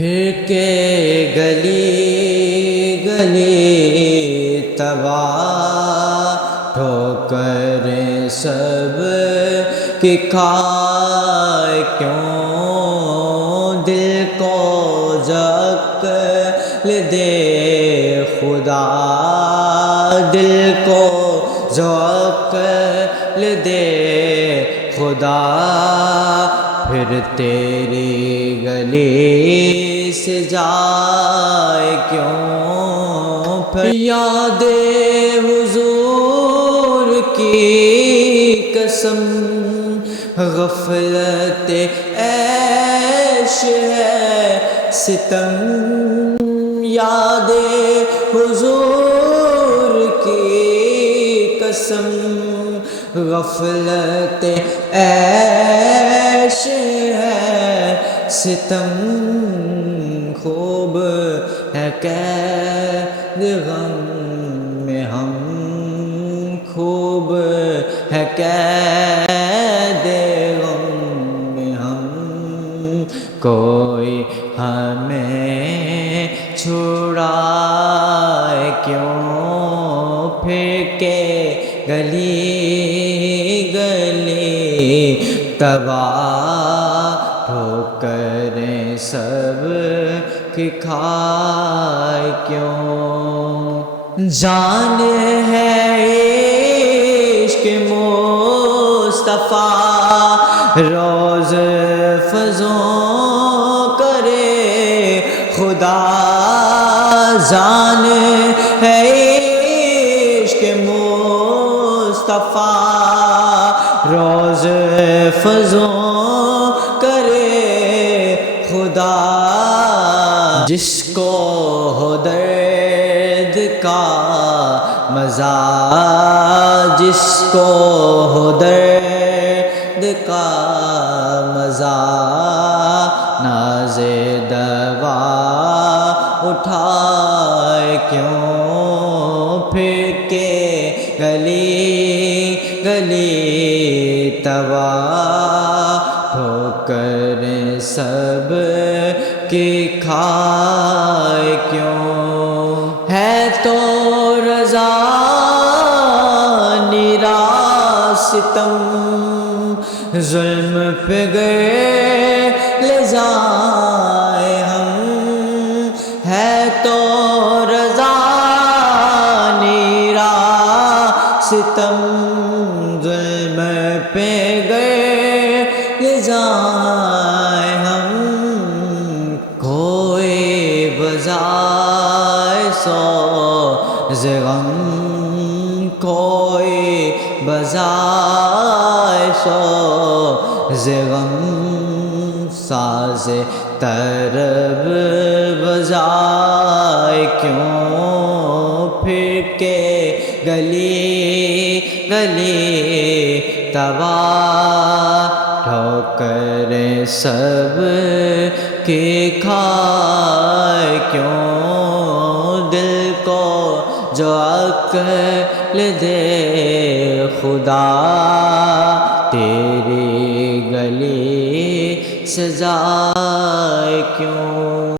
پھر کے گلی گلی تباہ ٹھوکریں سب کی کھائے کیوں دل کو عقل دے خدا دل کو عقل دے خدا پھر تیری گلی سے جائے کیوں پھر یاد حضور کی قسم غفلت عیش ہے ستم یاد حضور کی قسم غفلت عیش ہے ستم خوب ہے قید غم میں ہم خوب ہے قید غم میں ہم کوئی ہمیں چھڑائے کیوں پھر کے گلی گلی تباہ ٹھوکریں سب کی کھائے کیوں جان ہے عشق مصطفیٰ روز فضوں کرے خدا جان ہے عشق مصطفیٰ روز فضوں کرے خدا جس کو ہو درد کا مزہ جس کو ہو درد کا مزہ ناز دوا اٹھائے کیوں پھر کے گلی گلی تباہ ٹھوکریں سب کی کھائے کیوں ہے تو رضا نیرا ستم ظلم پہ گئے لے جائیں ہم ہے تو رضا نیرا ستم ظلم پہ گئے لے جائیں ہم کوئی بجائے سوز غم کوئی بجائے سوز غم ساز طرب بجائے کیوں پھر کے گلی گلی تباہ ٹھوکریں سب کی کھائے کیوں دل کو جو عقل دے خدا تیری گلی سے جائے کیوں